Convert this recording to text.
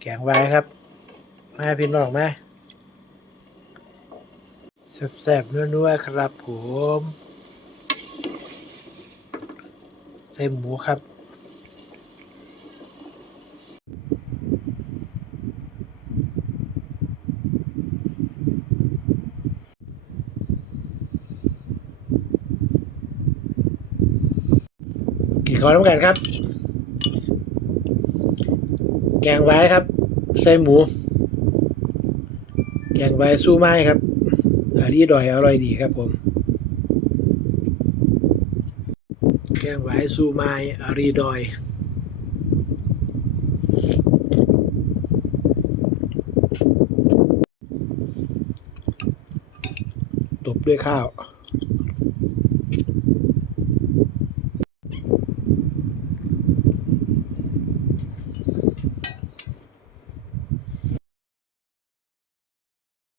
แกงไว้ครับ มาพี่น้องมาแซ่บๆนัวๆครับผม ใส่หมูครับกินข้าวน้ำกันครับ แกงไว้ครับ ใส่หมู แกงไว้สู้ไม้ครับอารีดอยอร่อยดีครับผม แกงไว้สู้ไม้อารีดอยตบด้วยข้าว